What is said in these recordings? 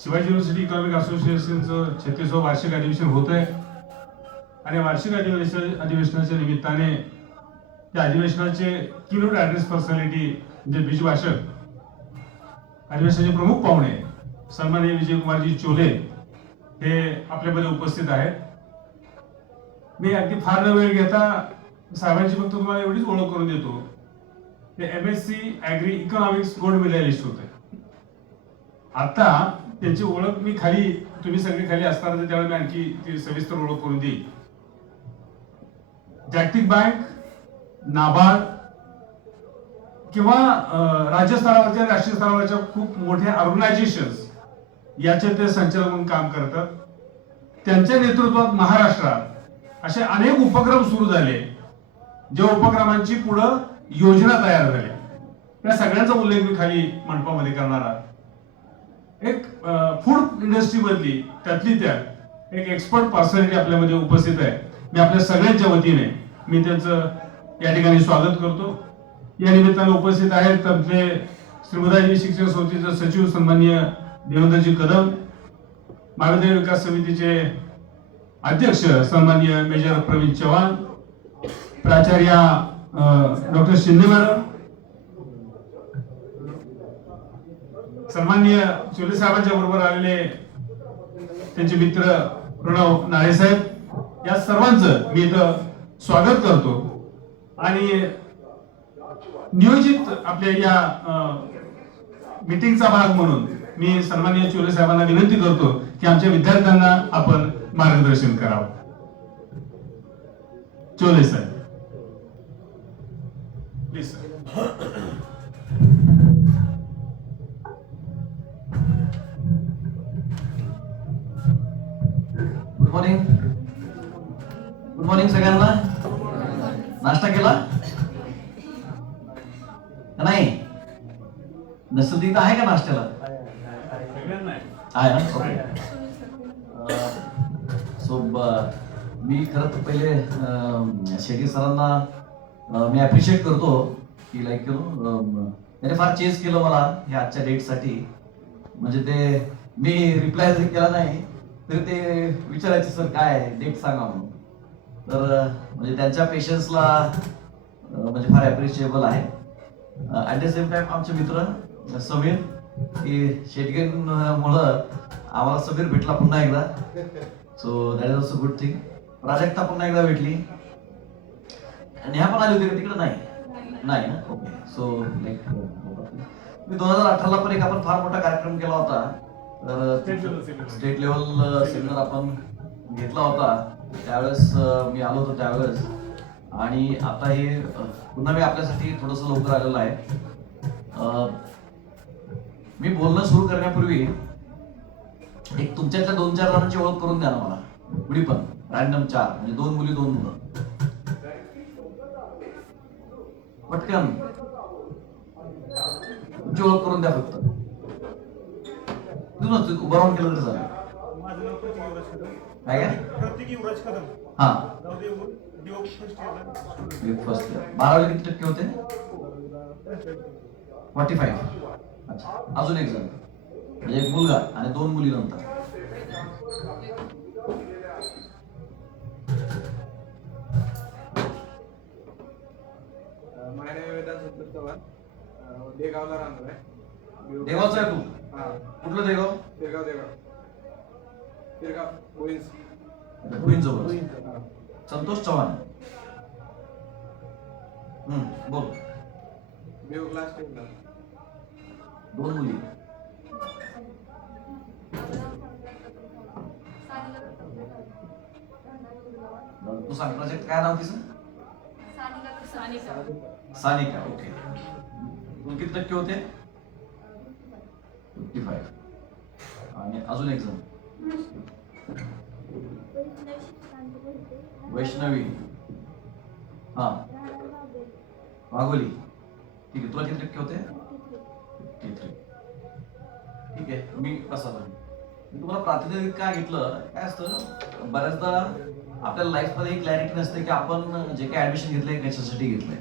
Shivaji university economic असोसिएशनचं 36वं वार्षिक अधिवेशन होत आहे आणि वार्षिक अधिवेशनाच्या निमित्ताने त्या अधिवेशनाचे कीनोट ॲड्रेस पर्सनॅलिटी म्हणजे बीजभाषक अधिवेशनाचे प्रमुख पाहुणे सन्माननीय विजयकुमारजी चोले हे आपल्यामध्ये उपस्थित आहेत. मी अगदी फार न वेळ घेता साहेबांची फक्त तुम्हाला एवढीच ओळख करून देतो. ते MSc agri economics gold medalist होते. आता त्यांची ओळख मी खाली, तुम्ही सगळे खाली असताना त्यावेळेला मी आणखी ती सविस्तर ओळख करून देईल. जागतिक बँक, नाबार्ड किंवा राज्य स्तरावरच्या राष्ट्रीय स्तरावरच्या खूप मोठ्या ऑर्गनायझेशन्स याचे ते संचालक म्हणून काम करतात. त्यांच्या नेतृत्वात महाराष्ट्रात असे अनेक उपक्रम सुरू झाले, ज्या उपक्रमांची पुढं योजना तयार झाल्या. त्या सगळ्यांचा उल्लेख मी खाली मंडपामध्ये करणार आहे. एक फूड इंडस्ट्री मधली त्यातली त्यात एक एक्सपर्ट पर्सनॅलिटी आपल्यामध्ये उपस्थित आहे. मी आपल्या सगळ्यांच्या वतीने मी त्यांचं या ठिकाणी स्वागत करतो. या निमित्ताने उपस्थित आहेत आपले श्रीमदाजी शिक्षण संस्थेचे सचिव सन्माननीय देवेंद्रजी कदम, महाविद्यालय विकास समितीचे अध्यक्ष सन्माननीय मेजर प्रवीण चव्हाण, प्राचार्य डॉक्टर शिंदे मॅडम, सन्माननीय चोले साहेबांच्या बरोबर आलेले त्यांचे मित्र प्रणव नाळे साहेब, या सर्वांचं मी इथं स्वागत करतो. आणि नियोजित आपल्या या मीटिंगचा भाग म्हणून मी सन्माननीय चोले साहेबांना विनंती करतो की आमच्या विद्यार्थ्यांना आपण मार्गदर्शन करावं. चोले साहेब please sir. Good morning. Good morning सगळ्यांना. नाश्ता केला का नाही? नसेल तिथं आहे का नाश्त्याला? आहे ना? ओके. सो मी खरं तर पहिले शेट्टी सरांना मी अप्रिशिएट करतो की लाईक त्याने फार चेंज केलं मला ह्या आजच्या डेटसाठी. म्हणजे ते मी रिप्लाय जरी केला नाही तरी ते विचारायचे सर काय डेट सांगा म्हणून. तर म्हणजे त्यांच्या पेशन्सला म्हणजे फार ॲप्रिशिएबल आहे. ॲट द सेम टाइम आमचे मित्र समीर की शेटगेनमुळं आम्हाला समीर भेटला पुन्हा एकदा. So that is also good thing. Prajakta पुन्हा एकदा भेटली आणि ह्या पण आली होती का तिकडे? नाही ना? ओके. सो लाईक मी 2018ला पण एक आपण फार मोठा कार्यक्रम केला होता. तर स्टेट लेवल सेमिनार आपण घेतला होता त्यावेळेस मी आलो होतो त्यावेळेस. आणि आता हे पुन्हा मी आपल्यासाठी थोडंसं लवकर आलेलं आहे. मी बोलणं सुरू करण्यापूर्वी एक तुमच्यातल्या 2-4 जणांची ओळख करून द्या ना मला. मुली पण रॅन्डम 4 म्हणजे 2 मुली 2 मुलं पटकन तुमची ओळख करून द्या फक्त. उभं राहून केलं तर झालं. काय काय? हा फर्स्ट इयर. 12वीला किती टक्के होते? 45. अच्छा. अजून एक जण म्हणजे एक मुलगा आणि 2 मुली नंतर. देगावला राहणार आहे. देगावचा आहे तू? कुठलं देगाव? देगाव बोईन्स. भुईंजवळ. संतोष चव्हाण. बोल. मी क्लास 10 ला. 2 मुली. तू सांग प्रोजेक्ट काय नाव तिचं? सानिका. ओके. तुला किती टक्के होते? 55. आणि अजून एक जण वैष्णवी. हा वाघोली. ठीक आहे. तुला किती टक्के होते? 53. ठीक आहे. मी कसा मी तुम्हाला प्रातिनिधिक काय घेतलं, काय असतं बऱ्याचदा आपल्या लाईफ मध्ये क्लॅरिटी नसते की आपण जे काय ऍडमिशन घेतलंय कशासाठी घेतलंय.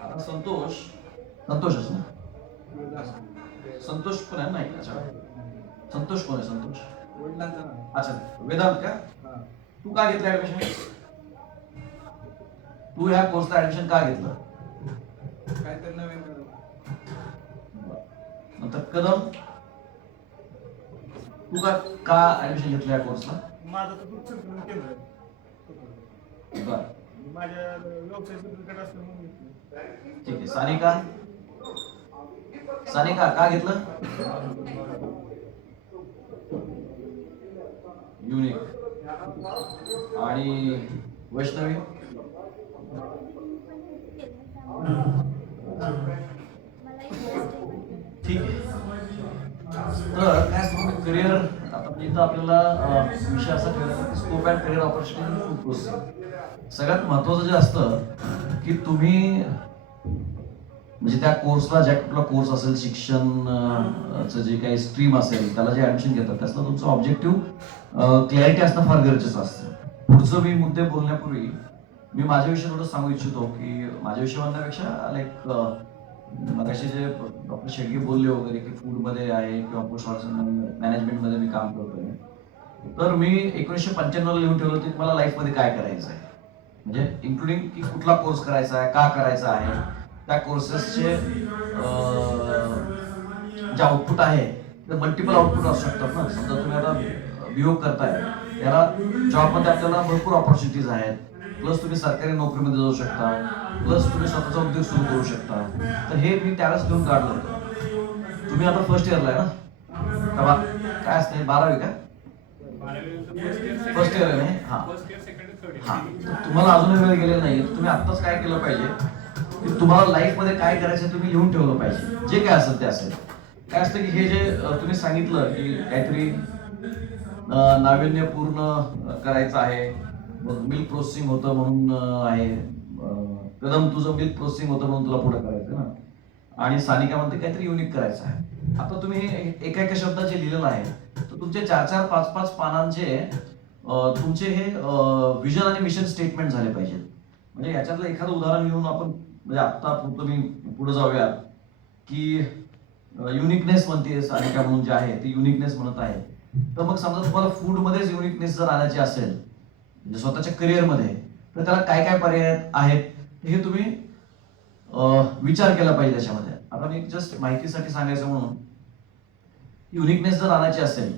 आता संतोषच ना? संतोष पण आहे नाही. अच्छा. संतोष कोण आहे संतोष? वडिलांचं नाव. अच्छा, वेदांत का? हा. तू का घेतलं ऍडमिशन? तू ह्या कोर्सला ऍडमिशन का घेतलं? काहीतरी नवीन करू. नंतर कदम, तू का ऍडमिशन घेतलं या कोर्सला? माझं तर दूध संकलन केंद्र आहे. बर, माझ्या व्यवसाय सर्टिफिकेट असल्यामुळे घेतलं. ठीक आहे. सानिका, सानिका का घेतलं? युनिक. आणि वैष्णवी? ठीक आहे. तर काय करिअर, आता इथं आपल्याला विषय असा ठेवायचा की scope and career opportunity food processing. सगळ्यात महत्वाचं जे असतं की तुम्ही म्हणजे त्या कोर्सला, ज्या कुठला कोर्स असेल, शिक्षण जे काही स्ट्रीम असेल, त्याला जे ऍडमिशन घेतात त्याचं तुमचं ऑब्जेक्टिव्ह क्लॅरिटी असणं फार गरजेचं असतं. पुढचं मी मुद्दे बोलण्यापूर्वी मी माझ्याविषयी थोडं सांगू इच्छितो की माझ्याविषयी म्हणण्यापेक्षा लाईक मगाशी जे डॉक्टर शेडगे बोलले वगैरे की फूडमध्ये आहे किंवा पोस्ट मॅनेजमेंटमध्ये मी काम करतोय. तर मी 1995 लिहून ठेवलं होतं की मला लाईफमध्ये काय करायचं आहे, म्हणजे इन्क्लुडिंग की कुठला कोर्स करायचा आहे, का करायचा आहे, त्या कोर्सेसचे जे आउटपुट आहे ते मल्टिपल आउटपुट असू शकतात ना. समजा तुम्ही आता वियोग करताय, त्याला जॉबमध्ये आपल्याला भरपूर ऑपॉर्च्युनिटीज आहेत. प्लस तुम्ही सरकारी नोकरीमध्ये जाऊ शकता, प्लस तुम्ही स्वतःचा उद्योग सुरू करू शकता. तर हे मी त्यावेळेस घेऊन काढलं होतं. तुम्ही आता फर्स्ट इयरला आहे ना? का काय असते, 12वी का? फर्स्ट इयर आहे. हा हा, तर तुम्हाला अजूनही वेळ गेलेला नाही. तुम्ही आत्ताच काय केलं पाहिजे की तुम्हाला लाईफमध्ये काय करायचं तुम्ही लिहून ठेवलं पाहिजे. जे काय असेल ते असेल. काय असतं की हे जे तुम्ही सांगितलं की काहीतरी नाविन्यपूर्ण करायचं आहे, मग मिल्क प्रोसेसिंग होतं म्हणून आहे. कदम, तुझं मिल्क प्रोसेसिंग होतं म्हणून तुला पुढे करायचं ना. आणि सानिका म्हणते काहीतरी युनिक करायचं आहे. आता तुम्ही एका एका शब्दाचे लिहिलेलं आहे, तर तुमचे 4-4, 5-5 पानांचे तुमचे हे विजन आणि मिशन स्टेटमेंट झाले पाहिजेत. म्हणजे याच्यातलं एखादं उदाहरण घेऊन आपण, म्हणजे आता तुम्ही पुढे जाऊया की युनिकनेस म्हणते सानिका म्हणून जे आहे ते युनिकनेस म्हणत आहे. तर मग समजा तुम्हाला फूडमध्येच युनिकनेस जर आणायची असेल म्हणजे स्वतःच्या करिअरमध्ये, तर त्याला काय काय पर्याय आहेत हे तुम्ही विचार केला पाहिजे त्याच्यामध्ये. आता मी जस्ट माहितीसाठी सांगायचं म्हणून, युनिकनेस जर आणायची असेल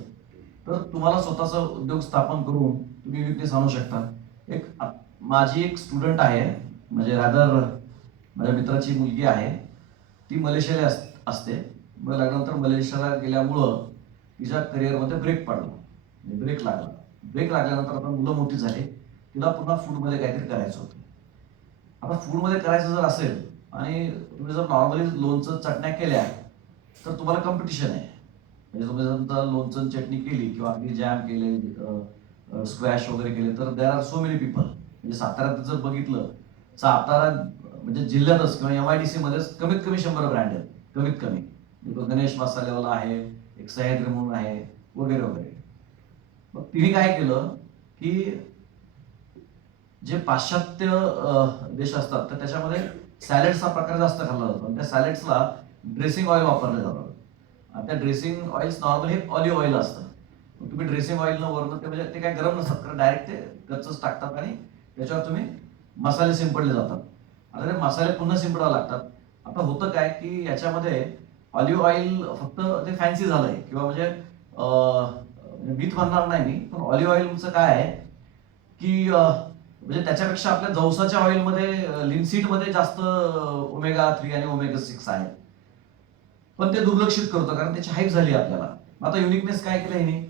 तर तुम्हाला स्वतःचा उद्योग स्थापन करून तुम्ही युनिकनेस आणू शकता. माझी एक स्टुडंट आहे, म्हणजे रादर माझ्या मित्राची मुलगी आहे, ती मलेशियाला असते. मग लग्नानंतर मलेशियाला गेल्यामुळं तिच्या करिअरमध्ये ब्रेक पडला, ब्रेक लागला. ब्रेक लागल्यानंतर आता मुलं मोठी झाली, तिला पुन्हा फूडमध्ये काहीतरी करायचं होतं. आता फूडमध्ये करायचं जर असेल आणि तुम्ही जर नॉर्मली लोणचं चटण्या केल्या तर तुम्हाला कॉम्पिटिशन आहे. म्हणजे तुम्ही जर लोणचं चटणी केली किंवा अगदी जॅम केले, स्क्वॅश वगैरे केले, तर there are so many people. म्हणजे साताऱ्यात जर बघितलं, सातारा म्हणजे जिल्ह्यातच किंवा MIDC मध्येच कमीत कमी 100 ब्रँड आहेत, कमीत कमी. गणेश मसाल्यावाला आहे, एक सह्याद्री म्हणून आहे, वगैरे वगैरे. मग तिने काय केलं की जे पाश्चात्य देश असतात तर त्याच्यामध्ये सॅलड्सचा प्रकार जास्त खाल्ला जातो. आणि त्या सॅलड्सला ड्रेसिंग ऑइल वापरले जातात. आणि त्या ड्रेसिंग ऑइल्स नॉर्मली हे ऑलिव्ह ऑइल असतं. तुम्ही ड्रेसिंग ऑइल न वरण ते म्हणजे ते काय गरम नसतात, कारण डायरेक्ट ते कच्चच टाकतात आणि त्याच्यावर तुम्ही मसाले शिंपडले जातात. आता ते मसाले पुन्हा शिंपडावे लागतात. आता होतं काय की याच्यामध्ये ऑलिव्ह ऑइल फक्त ते फॅन्सी झालंय किंवा म्हणजे मीच म्हणणार नाही मी, पण ऑलिव्ह ऑइलचं काय आहे की म्हणजे त्याच्यापेक्षा आपल्या जवसाच्या ऑइलमध्ये, लिनसीडमध्ये जास्त ओमेगा 3 आणि ओमेगा 6 आहे. पण ते दुर्लक्षित करतो कारण त्याची हाईप झाली आपल्याला. आता युनिकनेस काय केलं ह्याने,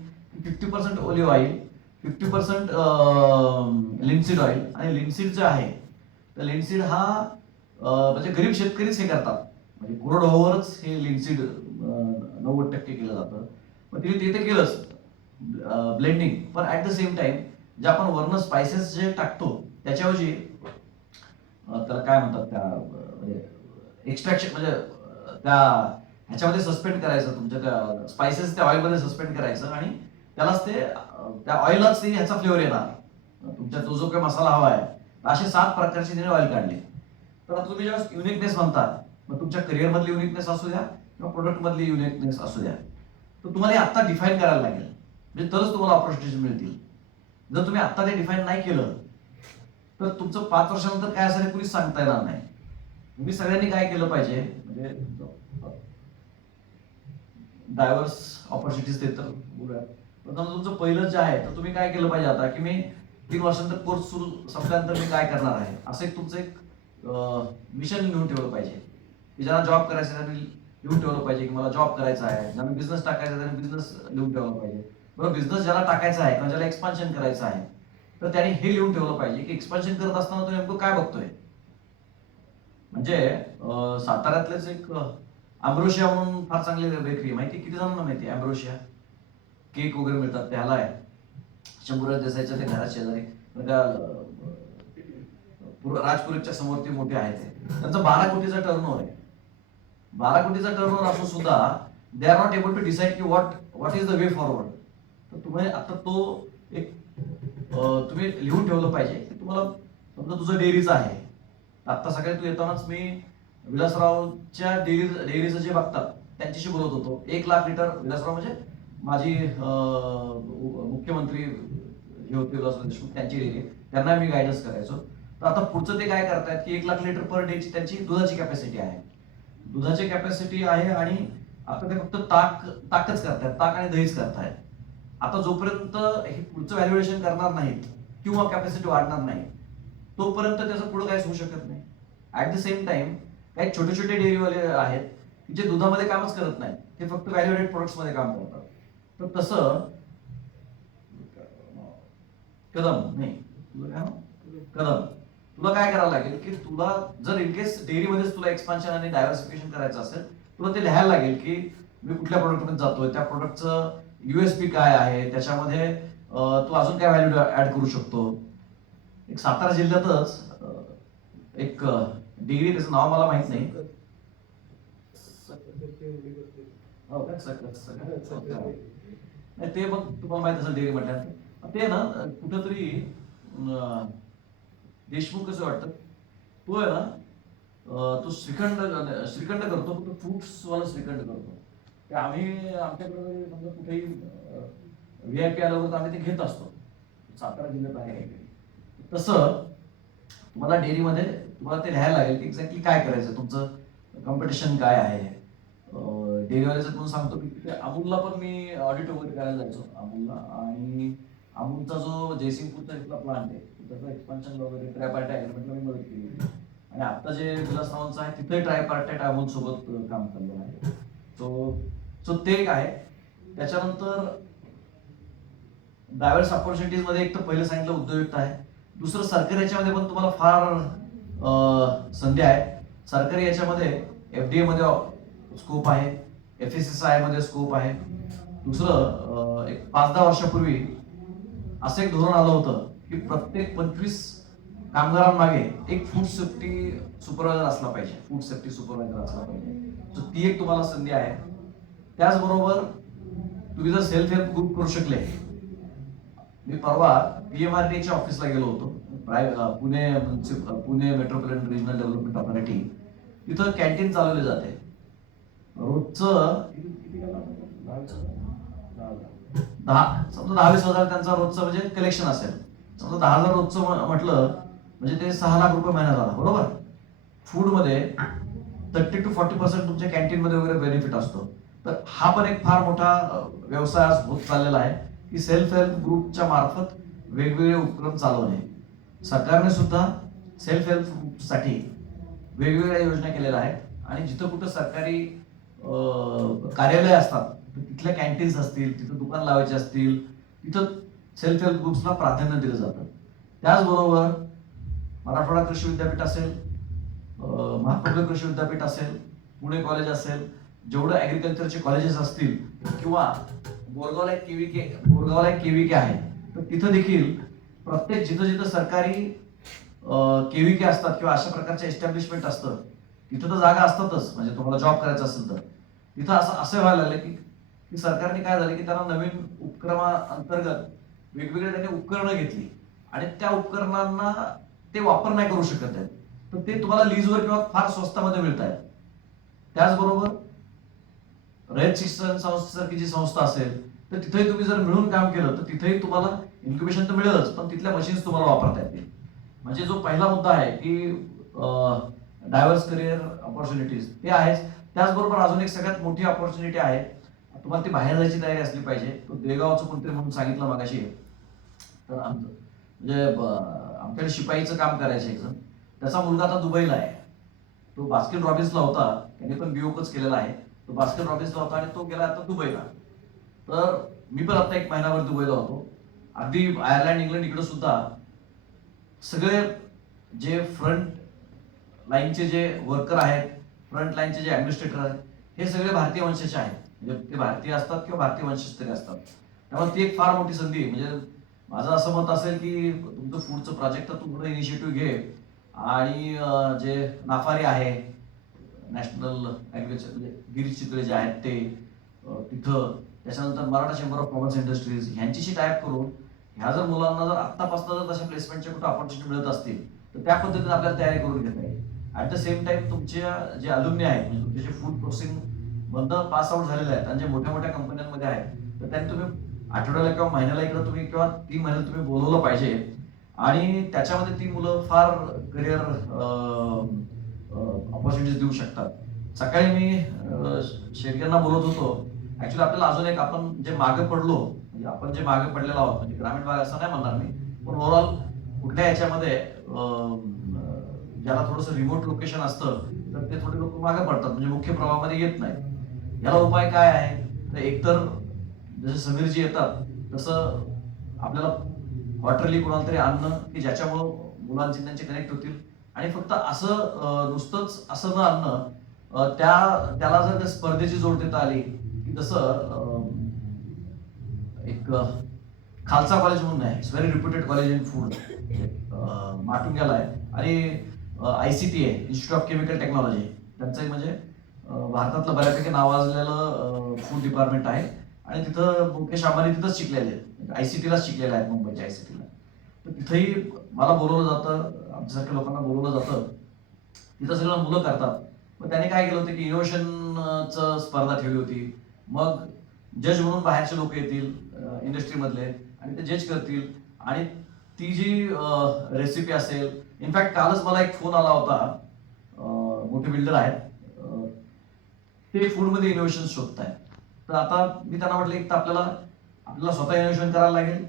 50% ऑलिव्ह ऑइल, 50% लिनसीड ऑइल. आणि लिनसीड जे आहे तर लिनसीड हा म्हणजे गरीब शेतकरीच हे करतात, म्हणजे कोरडवाहूवरच हे लिनसीड 90% केलं जातं. पण तिने ते केलंच ब्लेंडिंग. पण ऍट द सेम टाइम जे आपण वर्ण स्पायसेस जे टाकतो त्याच्याऐवजी त्याला काय म्हणतात, त्या म्हणजे एक्स्ट्रॅक्शन, म्हणजे त्या ह्याच्यामध्ये सस्पेंड करायचं, तुमच्या त्या स्पायसेस त्या ऑइलमध्ये सस्पेंड करायचं आणि त्यालाच ते त्या ऑइललाच ते ह्याचा फ्लेवर येणार, तुमच्या तो जो काही मसाला हवा आहे. असे 7 प्रकारचे तिने ऑइल काढले. तर आता तुम्ही जेव्हा युनिकनेस म्हणता, मग तुमच्या करिअर मधली युनिकनेस असू द्या किंवा प्रोडक्ट मधली युनिकनेस असू द्या, तर तुम्हाला हे आत्ता डिफाईन करायला लागेल, म्हणजे तरच तुम्हाला ऑपॉर्च्युनिटीज मिळतील. जर तुम्ही आत्ता ते डिफाईन नाही केलं तर तुमचं 5 वर्षानंतर काय असेल कुणीच सांगता येणार नाही. तुम्ही सगळ्यांनी काय केलं पाहिजे, म्हणजे डायव्हर्स ऑपॉर्च्युनिटीज ते तर बोलूया. पण समजा तुमचं पहिलं जे आहे तर तुम्ही काय केलं पाहिजे आता, की मी 3 वर्षानंतर कोर्स सुरू संपल्यानंतर मी काय करणार आहे, असं एक तुमचं एक मिशन लिहून ठेवलं पाहिजे. की ज्यांना जॉब करायचा आहे त्यांनी लिहून ठेवलं पाहिजे की मला जॉब करायचा आहे. ज्यांना बिझनेस टाकायचा आहे त्यांनी बिझनेस लिहून ठेवला पाहिजे. बरं, बिझनेस ज्याला टाकायचा आहे किंवा ज्याला एक्सपान्शन करायचं आहे तर त्याने हे लिहून ठेवलं पाहिजे की एक्सपान्शन करत असताना तो नेमकं काय बघतोय. म्हणजे साताऱ्यातलेच एक अम्ब्रोशिया म्हणून फार चांगली बेकरी, माहिती किती जणांना माहिती आहे अम्ब्रोशिया? केक वगैरे मिळतात त्याला आहे. शंभूराज देसाईच्या ते घरात शेजारी राजपुरीच्या समोर ते मोठे आहे ते. त्यांचा 12 कोटीचा टर्नओव्हर आहे. 12 कोटीचा टर्नओव्हर असून सुद्धा they are not able to decide की what is the way forward. तर तुम्ही आता तो एक तुम्ही लिहून ठेवलं पाहिजे की तुम्हाला समजा तुझं डेअरीचं आहे. आता सकाळी तू येतानाच मी विलासरावच्या डेअरीचं जे बघतात त्यांच्याशी बोलत होतो. 1 लाख लिटर, विलासराव म्हणजे माझी मुख्यमंत्री हे होते विलासराव देशमुख, त्यांची डेअरी, त्यांना मी गायडन्स करायचो. तर आता पुढचं ते काय करतायत की 1 लाख लिटर पर डेची त्यांची दुधाची कॅपॅसिटी आहे. दुधाची कॅपॅसिटी आहे आणि आता ते फक्त ताकच करतायत, ताक आणि दहीच करतायत. आता जोपर्यंत हे पुढचं व्हॅल्युएशन करणार नाहीत किंवा कॅपॅसिटी वाढणार नाही तोपर्यंत त्याचं पुढे काहीच होऊ शकत नाही. ऍट द सेम टाइम काही छोटे छोटे डेअरीवाले आहेत की जे दुधामध्ये कामच करत नाही, ते फक्त व्हॅल्यू ॲडेड प्रोडक्ट्स मध्ये काम करतात. तर तसं कदम तुला काय करावं लागेल की तुला जर इनकेस डेअरीमध्येच तुला एक्सपान्शन आणि डायव्हर्सिफिकेशन करायचं असेल तुला ते लिहायला लागेल की मी कुठल्या प्रोडक्टमध्ये जातोय, त्या प्रोडक्टचं USP काय आहे, त्याच्यामध्ये तू अजून काय व्हॅल्यू ऍड करू शकतो. एक सातारा जिल्ह्यातच एक डेअरी, त्याचं नाव मला माहित नाही. हो का? नाही ते मग तुम्हाला माहित असेल डेअरी म्हटल्यानंतर ते ना कुठंतरी देशमुख कसं वाटतं तो आहे ना, तो श्रीखंड करतो, तो फ्रुट्स वाला श्रीखंड करतो. ते आम्ही आमच्याकडे समजा कुठेही VIP आल्यावर आम्ही ते घेत असतो. सातारा जिल्ह्यात आहे काहीतरी तसं. तुम्हाला डेअरीमध्ये तुम्हाला ते लिहायला लागेल की एक्झॅक्टली काय करायचं, तुमचं कॉम्पिटिशन काय आहे. डेअरीवाल्याचं तुम्हाला सांगतो की तिथे अमूलला पण मी ऑडिट वगैरे करायला जायचो अमूलला. आणि अमूलचा जो जयसिंगपूरचा इथला प्लांट आहे त्याचं एक्सपान्शन वगैरे ट्रायपार्टाइट अग्रीमेंटला मी मदत केली. आणि आता जे विलासरावांचं आहे तिथे ट्रायपार्टाइट अमूल सोबत काम चाललेलं आहे. सो ते एक आहे. त्याच्यानंतर डायव्हर्स ऑपॉर्च्युनिटीज मध्ये एक तर पहिलं सांगितलं उद्योजकता आहे. दुसरं सरकारी याच्यामध्ये पण तुम्हाला फार संधी आहे. सरकारी याच्यामध्ये FDA मध्ये स्कोप आहे, FSSAI मध्ये स्कोप आहे. दुसरं एक 5-10 वर्षापूर्वी असं एक धोरण आलं होतं की प्रत्येक 25 कामगारांमागे एक फूड सेफ्टी सुपरवायझर असला पाहिजे, फूड सेफ्टी सुपरवायझर असला पाहिजे. सो ती एक तुम्हाला संधी आहे. त्याचबरोबर तुम्ही जर सेल्फ हेल्प ग्रुप करू शकले. मी परवा PMRDA ऑफिसला गेलो होतो, Pune metropolitan regional development authority. तिथं कॅन्टीन चालवले जाते. रोजचं समजा 10-20 हजार त्यांचा रोजचं म्हणजे कलेक्शन असेल. समजा 10,000 रोजचं म्हटलं म्हणजे ते 6 लाख रुपये महिना झाला, बरोबर. फूडमध्ये 30 to 40% तुमच्या कॅन्टीन मध्ये वगैरे बेनिफिट असतो. तर हा पण एक फार मोठा व्यवसाय आज होत चाललेला आहे की सेल्फ हेल्प ग्रुपच्या मार्फत वेगवेगळे उपक्रम चालवणे. सरकारने सुद्धा सेल्फ हेल्प ग्रुपसाठी वेगवेगळ्या योजना केलेल्या आहेत. आणि जिथं कुठं सरकारी कार्यालय असतात तिथल्या कॅन्टीन्स असतील, तिथं दुकान लावायचे असतील, तिथं सेल्फ हेल्प ग्रुप्सला प्राधान्य दिलं जातं. त्याचबरोबर मराठवाडा कृषी विद्यापीठ असेल, महाराष्ट्र कृषी विद्यापीठ असेल, पुणे कॉलेज असेल, जेवढं ऍग्रिकल्चरचे कॉलेजेस असतील किंवा बोरगावला एक KVK आहे, तर तिथं देखील प्रत्येक जिथं जिथं सरकारी KVK असतात किंवा अशा प्रकारचे एस्टॅब्लिशमेंट असतं तिथं तर जागा असतातच. म्हणजे तुम्हाला जॉब करायचा असेल तर तिथं असं व्हायला लागलं की सरकारने काय झालं की त्यांना नवीन उपक्रमाअंतर्गत वेगवेगळे त्यांनी उपकरणं घेतली आणि त्या उपकरणांना ते वापर नाही करू शकत आहेत. तर ते तुम्हाला लीजवर किंवा फार स्वस्तामध्ये मिळत आहेत. त्याचबरोबर रयत शिक्षण संस्थेसारखी जी संस्था असेल तर तिथेही तुम्ही जर मिळून काम केलं तर तिथेही तुम्हाला इन्क्युबेशन तर मिळेलच, पण तिथल्या मशीन्स तुम्हाला वापरता येतील. म्हणजे जो पहिला मुद्दा आहे की डायव्हर्स करिअर ऑपॉर्च्युनिटीज ते आहेच. त्याचबरोबर अजून एक सगळ्यात मोठी ऑपॉर्च्युनिटी आहे, तुम्हाला ती बाहेर जायची तयारी असली पाहिजे. तो देगावचं कोणतरी म्हणून सांगितलं मागाशी, तर म्हणजे आमच्याकडे शिपाईचं काम करायचं एक जण, त्याचा मुलगा आता दुबईला आहे. तो बास्किन रॉबिन्सला होता, त्याने पण बीओकच केलेला आहे. तो बास्किन रॉबिन्सला होता आणि तो गेला आता दुबईला. तर मी पण आता 1 महिनाभर दुबईला होतो. अगदी आयर्लंड इंग्लंड इकडे सुद्धा सगळे जे फ्रंट लाईनचे जे वर्कर आहेत, फ्रंट लाईनचे जे ऍडमिनिस्ट्रेटर आहेत, हे सगळे भारतीय वंशाचे आहेत. म्हणजे ते भारतीय असतात किंवा भारतीय वंशज तरी असतात. त्यामुळे ती एक फार मोठी संधी आहे. म्हणजे माझं असं मत असेल की तुमचं पुढचं प्रोजेक्ट तर तुम्ही इनिशिएटिव्ह घे आणि जे नाफारी आहे, नॅशनल ॲग्रिकल्चर म्हणजे गिरीश चितळे जे आहेत ते तिथं, त्याच्यानंतर Maratha chamber of commerce industries ह्यांच्याशी टायप करून ह्या जर मुलांना जर आत्तापासून जर तशा प्लेसमेंटच्या कुठे ऑपॉर्च्युनिटी मिळत असतील तर त्या पद्धतीने आपल्याला तयारी करून घेता येईल. ॲट द सेम टाइम तुमच्या जे अलुमनी आहेत, म्हणजे तुमचे जे फूड प्रोसेसिंग मधनं पास आउट झालेले आहेत आणि जे मोठ्या मोठ्या कंपन्यांमध्ये आहेत, तर त्यांनी तुम्ही आठवड्याला किंवा महिन्याला इकडे तुम्ही किंवा 3 महिन्याला तुम्ही बोलवलं पाहिजे. आणि त्याच्यामध्ये ती मुलं फार करिअर ऑपॉर्च्युनिटीज देऊ शकतात. सकाळी मी शेतकऱ्यांना बोलत होतो. ऍक्च्युली आपल्याला अजून एक, आपण जे मागे पडलो, म्हणजे आपण जे मागे पडलेलो आहोत, म्हणजे ग्रामीण भाग असं नाही म्हणणार मी, पण ओव्हरऑल कुठल्या याच्यामध्ये ज्याला थोडंसं रिमोट लोकेशन असतं तर ते थोडे लोक मागे पडतात, म्हणजे मुख्य प्रवाहामध्ये येत नाही. याला उपाय काय आहे? तर एकतर जसे समीरजी येतात तसं आपल्याला क्वार्टरली कोणाला तरी आणणं की ज्याच्यामुळं मुलांचे त्यांचे कनेक्ट होतील. आणि फक्त असं नुसतंच असं न आणणं, त्याला जर त्या स्पर्धेची जोड देता आली की जसं एक खालसा कॉलेज म्हणून आहे, it's very reputed college in food, माटुंग्याला आहे. आणि ICT आहे, इन्स्टिट्यूट ऑफ केमिकल टेक्नॉलॉजी, त्यांचं म्हणजे भारतातलं बऱ्यापैकी नावाजलेलं फूड डिपार्टमेंट आहे. आणि तिथं मुकेश अंबानी तिथंच शिकलेले आहेत, ICTलाच शिकलेले आहेत, मुंबईच्या ICTला. तर तिथेही मला बोलवलं जातं, आमच्यासारख्या लोकांना बोलवलं जातं. तिथं सगळं मुलं करतात. मग त्याने काय केलं होतं की इनोव्हेशनचं स्पर्धा ठेवली होती. मग जज म्हणून बाहेरचे लोक येतील इंडस्ट्रीमधले आणि ते जज करतील. आणि ती जी रेसिपी असेल, इनफॅक्ट कालच मला एक फोन आला होता, मोठे बिल्डर आहेत, ते फूडमध्ये इनोव्हेशन शोधतायत. तर आता मी त्यांना म्हटलं एक तर आपल्याला स्वतः इनोव्हेशन करायला लागेल,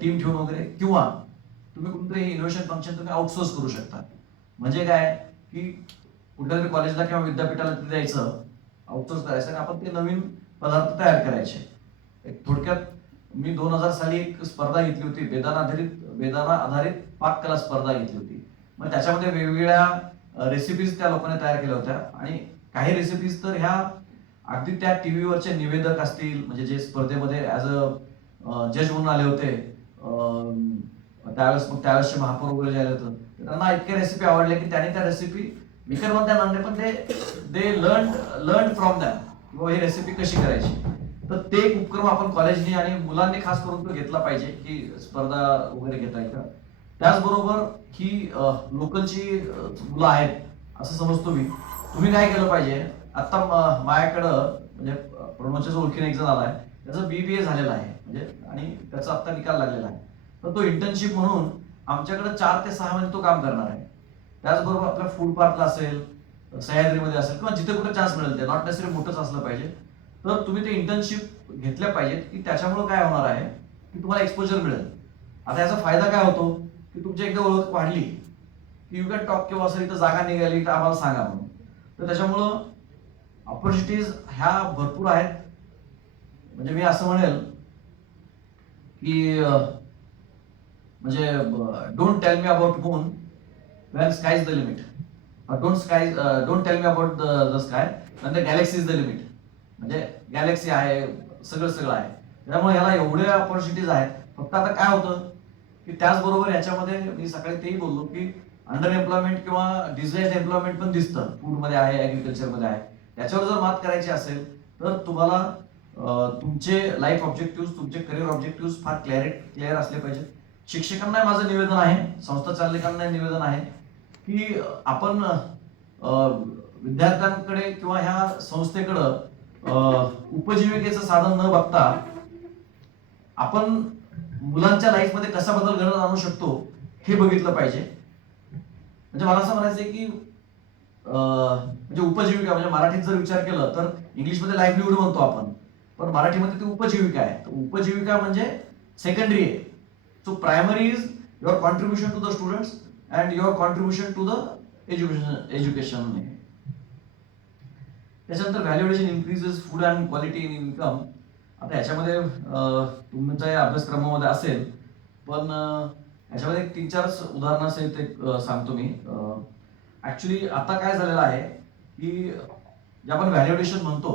टीम ठेवून वगैरे, किंवा तुम्ही कुठेतरी इनोव्हेशन फंक्शन तुम्ही आउटसोर्स करू शकता. म्हणजे काय की कुठल्या तरी कॉलेजला किंवा विद्यापीठाला ते द्यायचं, आउटसोर्स करायचं आणि आपण ते नवीन पदार्थ तयार करायचे. एक थोडक्यात मी 2000 साली एक स्पर्धा घेतली होती, बेदाना आधारित पाककला स्पर्धा घेतली होती. मग त्याच्यामध्ये वेगवेगळ्या रेसिपीज त्या लोकांनी तयार केल्या होत्या. आणि काही रेसिपीज तर ह्या अगदी त्या टीव्हीवरचे निवेदक असतील, म्हणजे जे स्पर्धेमध्ये ऍज अ जज म्हणून आले होते, त्यावेळेसचे महापौर वगैरे जे आले होते, त्यांना इतक्या रेसिपी आवडल्या की त्यांनी त्या रेसिपी विकर म्हणता येणार नाही, पण ते लर्न फ्रॉम दॅम, किंवा ही रेसिपी कशी करायची. तर ते एक उपक्रम आपण कॉलेजनी आणि मुलांनी खास करून तो घेतला पाहिजे की स्पर्धा वगैरे घेता येतं. त्याचबरोबर ही लोकलची मुलं आहेत असं समजतो मी. तुम्ही काय केलं पाहिजे, आता माझ्याकडं म्हणजे प्रणवच्या ओळखीने एक जण आलाय, त्याचं BBA झालेलं आहे, म्हणजे आणि त्याचा आता निकाल लागलेला आहे. तर तो इंटर्नशिप म्हणून आमच्याकडे 4 ते 6 महिने तो काम करणार आहे. त्याचबरोबर आपल्या फूड पार्कला असेल, सह्याद्रीमध्ये असेल, किंवा जिथे कुठे चान्स मिळेल, ते नॉट नेसेसरी मोठंच असलं पाहिजे. तर तुम्ही ते इंटर्नशिप घेतल्या पाहिजेत की त्याच्यामुळे काय होणार आहे की तुम्हाला एक्सपोजर मिळेल. आता याचा फायदा काय होतो की तुमची एकदा ओळख वाढली की यू कॅन टॉक, किंवा असं इथं जागा निघाली तर आम्हाला सांगा म्हणून. तर त्याच्यामुळं ऑपॉर्च्युनिटीज ह्या भरपूर आहेत. म्हणजे मी असं म्हणेल की म्हणजे don't tell me about moon when sky is the limit, don't tell me about the sky when the Galaxy is the limit. म्हणजे गॅलेक्सी आहे, सगळं आहे. त्यामुळे ह्याला एवढे ऑपॉर्च्युनिटीज आहेत. फक्त आता काय होतं की त्याचबरोबर याच्यामध्ये मी सकाळी तेही बोललो की अंडर एम्प्लॉयमेंट किंवा डिझाईन एम्प्लॉयमेंट पण दिसतं, फूडमध्ये आहे, ऍग्रिकल्चरमध्ये आहे. त्याच्यावर जर मात करायची असेल तर तुम्हाला तुमचे लाईफ ऑब्जेक्टिव्ह, तुमचे करिअर ऑब्जेक्टिव्ह फार क्लिअर असले पाहिजे. शिक्षकांना माझं निवेदन आहे, संस्था चालकांना निवेदन आहे की आपण विद्यार्थ्यांकडे किंवा ह्या संस्थेकडं उपजीविकेचं साधन न बघता आपण मुलांच्या लाईफमध्ये कसा बदल घडवून आणू शकतो हे बघितलं पाहिजे. म्हणजे मला असं म्हणायचंय की म्हणजे उपजीविका म्हणजे मराठीत जर विचार केला तर इंग्लिशमध्ये लाईव्हलीहूड म्हणतो आपण, पण मराठीमध्ये ती उपजीविका आहे. तर उपजीविका म्हणजे सेकंडरी आहे. So primary is your contribution to the students and your contribution to the education. त्याच्यानंतर valuation increases food and quality in income. आता ह्याच्यामध्ये तुमच्या अभ्यासक्रमामध्ये असेल, पण ह्याच्यामध्ये एक 3-4 उदाहरणं असेल ते सांगतो मी. ऍक्च्युली आता काय झालेलं आहे की जे आपण व्हॅल्युएशन म्हणतो,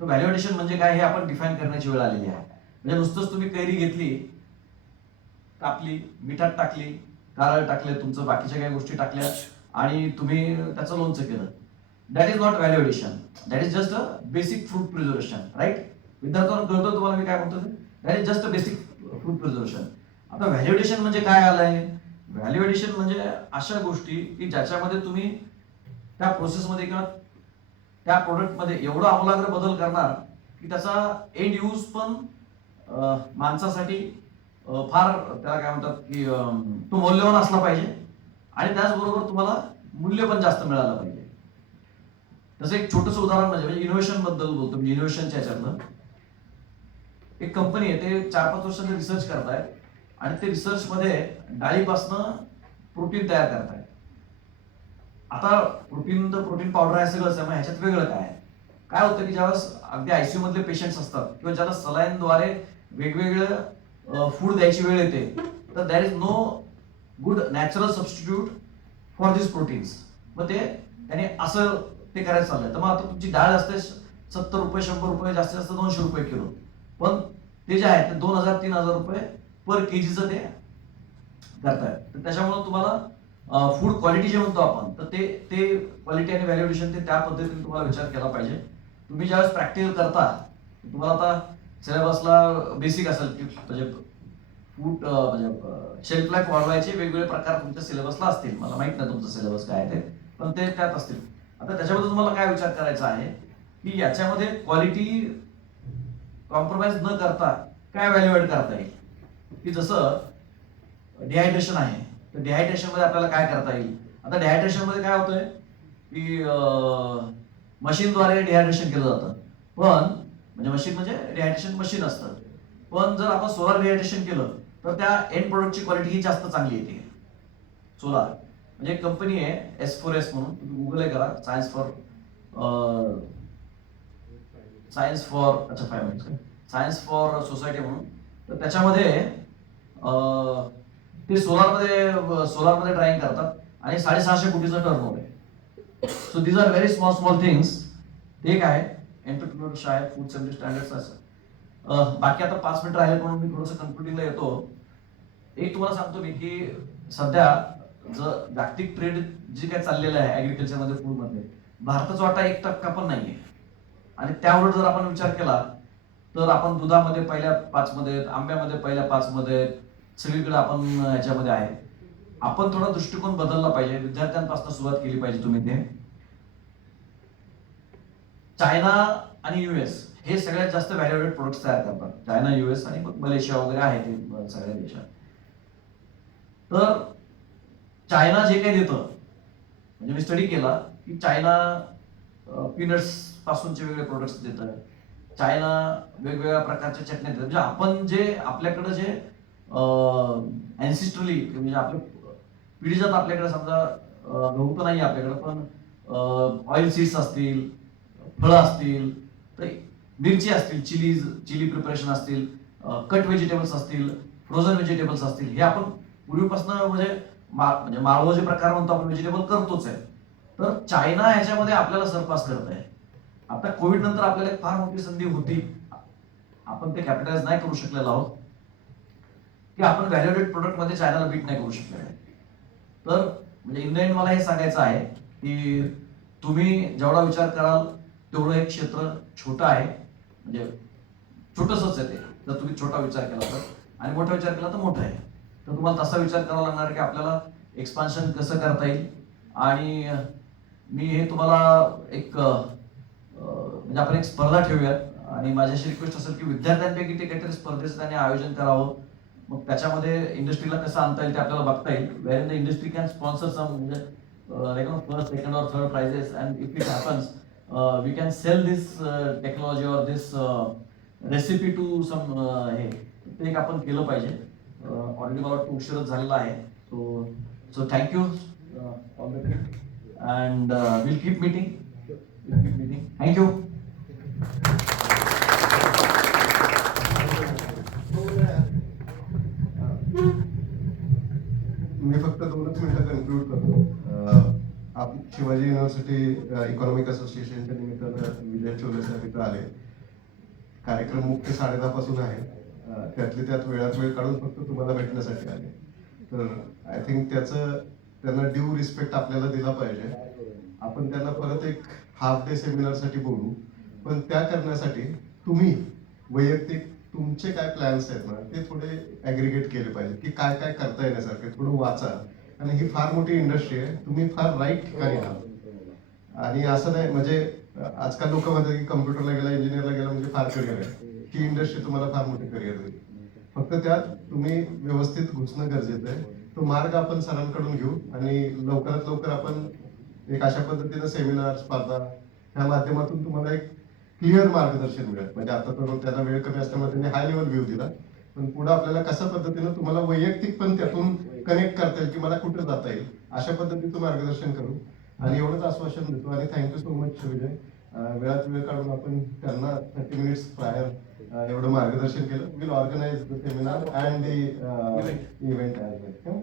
तर व्हॅल्युएशन म्हणजे काय हे आपण डिफाईन करण्याची वेळ आलेली आहे. म्हणजे नुसतंच तुम्ही कैरी घेतली, कापली, मिठात टाकली, कारळ टाकले, तुमचं बाकीच्या काही गोष्टी टाकल्या आणि तुम्ही त्याचं लोणचं केलं. That is not valuation. That is just a basic fruit preservation. Right? विद्यार्थ्यांना कळतो तुम्हाला मी काय म्हणतो ते? That is just a basic fruit preservation. आता व्हॅल्युएशन म्हणजे काय आलंय? व्हॅल्युएशन म्हणजे अशा गोष्टी की ज्याच्यामध्ये तुम्ही त्या प्रोसेसमध्ये किंवा त्या प्रोडक्टमध्ये एवढा आमूलाग्र बदल करणार की त्याचा एंड यूज पण माणसासाठी फार त्याला काय म्हणतात की तो मौल्यवान असला पाहिजे आणि त्याचबरोबर तुम्हाला मूल्य पण जास्त मिळालं पाहिजे. तसं एक छोटंसं उदाहरण म्हणजे इनोव्हेशन बद्दल बोलतो मी. इनोव्हेशनच्या ह्याच्यातलं एक कंपनी आहे, ते 4-5 वर्षांनी रिसर्च करतायत आणि ते रिसर्च मध्ये डाळीपासनं प्रोटीन तयार करतायत. आता प्रोटीन तर प्रोटीन पावडर आहे सगळंच आहे, मग ह्याच्यात वेगळं काय होतं की ज्यावेळेस अगदी आयसीयू मधले पेशंट्स असतात किंवा ज्याला सलाईनद्वारे वेगवेगळं फूड द्यायची वेळ येते, तर there is no good natural substitute for this proteins. मग ते त्याने असं ते करायचं चाललंय. तर मग आता तुमची डाळ असते 70 रुपये, 100 रुपये, जास्तीत जास्त 200 रुपये किलो, पण ते जे आहे ते 2000-3000 रुपये पर केजीचं ते करतायत. तर त्याच्यामुळे तुम्हाला फूड क्वालिटी जे म्हणतो आपण, तर ते क्वालिटी आणि व्हॅल्युएशन ते त्या पद्धतीने तुम्हाला विचार केला पाहिजे. तुम्ही ज्यावेळेस प्रॅक्टिकल करता, तुम्हाला आता सिलेबसला बेसिक असेल की म्हणजे फूड म्हणजे शेल्फ लाईफ वाढवायचे वेगवेगळे प्रकार तुमच्या सिलेबसला असतील. मला माहित नाही तुमचं सिलेबस काय आहे ते, पण ते त्यात असतील. आता त्याच्यामध्ये तुम्हाला काय विचार करायचा आहे की याच्यामध्ये क्वालिटी कॉम्प्रोमाइज न करता काय व्हॅल्युएट करता येईल. की जसं डिहायड्रेशन आहे, तर डिहायड्रेशन मध्ये आपल्याला काय करता येईल. आता डिहायड्रेशन मध्ये काय होतंय की मशीनद्वारे डिहायड्रेशन केलं जातं, पण म्हणजे मशीन म्हणजे डिहायड्रेशन मशीन असतं. पण जर आपण सोलार डिहायड्रेशन केलं तर त्या एंड प्रोडक्टची क्वालिटी ही जास्त चांगली येते. सोलार म्हणजे एक कंपनी आहे S4S म्हणून, तुम्ही गुगल हे करा, सायन्स फॉर सोसायटी म्हणून. तर त्याच्यामध्ये ते सोलारमध्ये ड्राइंग करतात आणि 650 कोटीचा टर्नओव्हर आहे. So these are very small things. ते एक आहे एंटरप्रेन्योरशिप आहे, फूड सेफ्टी स्टँडर्ड्स असं. बाकी आता 5 मिनिटं राहिले म्हणून मी थोडंसं कन्क्लुडिंगला येतो. एक तुम्हाला सांगतो मी की सध्या जागतिक ट्रेड जे काय चाललेलं आहे ऍग्रिकल्चरमध्ये, फूडमध्ये, भारताचा वाटा 1% पण नाहीये. आणि त्यावर जर आपण विचार केला तर आपण दुधामध्ये पहिल्या 5 मध्ये, आंब्यामध्ये पहिल्या 5 मध्ये, सगळीकडे आपण ह्याच्यामध्ये आहे. आपण थोडा दृष्टिकोन बदलला पाहिजे. विद्यार्थ्यांपासून सुरुवात केली पाहिजे. तुम्ही ते चायना आणि US हे सगळ्यात जास्त व्हॅल्युएटेड प्रोडक्ट्स तयार करतात. चायना, US आणि मलेशिया वगैरे आहे ते सगळ्या देशात. तर चायना जे काही देतं, म्हणजे मी स्टडी केला की चायना पीनट्स पासूनचे वेगळे प्रोडक्ट्स देतं. चायना वेगवेगळ्या प्रकारच्या चटण्या देतात. म्हणजे आपण जे आपल्याकडे जे अँसिस्ट्रली म्हणजे आपल्या पिढीजात आपल्याकडे समजा गहू तर नाही आपल्याकडे, पण ऑइल सीड्स असतील, फळं असतील, तर मिरची असतील, चिली प्रिपरेशन असतील, कट व्हेजिटेबल्स असतील, फ्रोझन व्हेजिटेबल्स असतील, हे आपण पूर्वीपासून म्हणजे माळव जे प्रकार म्हणतो आपण व्हेजिटेबल करतोच आहे. तर चायना ह्याच्यामध्ये आपल्याला सरपास करत आहे. आता कोविड नंतर आपल्याला एक फार मोठी संधी होती, आपण ते कॅपिटलाइज नाही करू शकलेलो आहोत की आपण व्हॅल्युएटेड प्रोडक्ट मध्ये चायनाला बीट नाही करू शकलेलो आहे. तर म्हणजे इन द एंड मला हे सांगायचं आहे की तुम्ही जेवढा विचार कराल तेवढं एक क्षेत्र छोटं आहे, म्हणजे छोटंसंच आहे ते. जर तुम्ही छोटा विचार केला तर, आणि मोठा विचार केला तर मोठा आहे. तर तुम्हाला तसा विचार करावा लागणार की आपल्याला एक्सपान्शन कसं करता येईल आणि मी हे तुम्हाला एक म्हणजे आपण एक स्पर्धा ठेवूयात आणि माझ्याशी रिक्वेस्ट असेल की विद्यार्थ्यांपैकी ते काहीतरी स्पर्धेचं त्याने आयोजन करावं. मग त्याच्यामध्ये इंडस्ट्रीला कसं आणता येईल ते आपल्याला बघता येईल. Where in the industry can sponsor some म्हणजे फर्स्ट, सेकंड और third prizes and if it happens we can sell this technology or this recipe to some हे ते एक आपण केलं पाहिजे. ऑलरेडी मला वाटतं उशीरच झालेला आहे. So thank you all the and will keep meeting. Thank you. मी फक्त 2च मिनिटं कन्क्लूड करतो. शिवाजी युनिव्हर्सिटी इकॉनॉमिक असोसिएशनच्या निमित्तानं विजय चोले साहेब इथं आले. कार्यक्रम मुख्य 10:30 पासून आहे. त्यातली त्यात वेळात वेळ काढून फक्त तुम्हाला भेटण्यासाठी आले. तर आय थिंक त्यांना ड्यू रिस्पेक्ट आपल्याला दिला पाहिजे. आपण त्यांना परत एक हाफ डे सेमिनारसाठी बोलू, पण त्या करण्यासाठी तुम्ही वैयक्तिक तुमचे काय प्लॅन्स आहेत ना ते थोडे ऍग्रिगेट केले पाहिजे की काय काय करता येण्यासारखे. थोडं वाचा. आणि ही फार मोठी इंडस्ट्री आहे. तुम्ही फार राईट ठिकाणी आहात. आणि असं नाही म्हणजे आजकाल लोक म्हणतात की कम्प्युटरला गेला, इंजिनियरला गेला म्हणजे फार करिअर आहे. ही इंडस्ट्री तुम्हाला फार मोठी करिअर देईल. फक्त त्यात तुम्ही व्यवस्थित घुसणं गरजेचं आहे. तो मार्ग आपण सरांकडून घेऊ आणि लवकरात लवकर आपण एक अशा पद्धतीनं सेमिनार, स्पर्धा ह्या माध्यमातून तुम्हाला एक क्लिअर मार्गदर्शन मिळेल. म्हणजे आता तर त्याला वेळ कमी असल्यामुळे त्यांनी हाय लेवल व्ह्यू दिला, पण पुढे आपल्याला कशा पद्धतीनं तुम्हाला वैयक्तिक पण त्यातून कनेक्ट करता येईल की मला कुठे जाता येईल अशा पद्धतीचं मार्गदर्शन करू. आणि एवढंच आश्वासन देतो. आणि थँक्यू सो मच विजय. वेळात वेळ काढून आपण त्यांना 30 मिनिट्स प्रायर एवढं मार्गदर्शन केलं. Will organise the seminar and the event as well.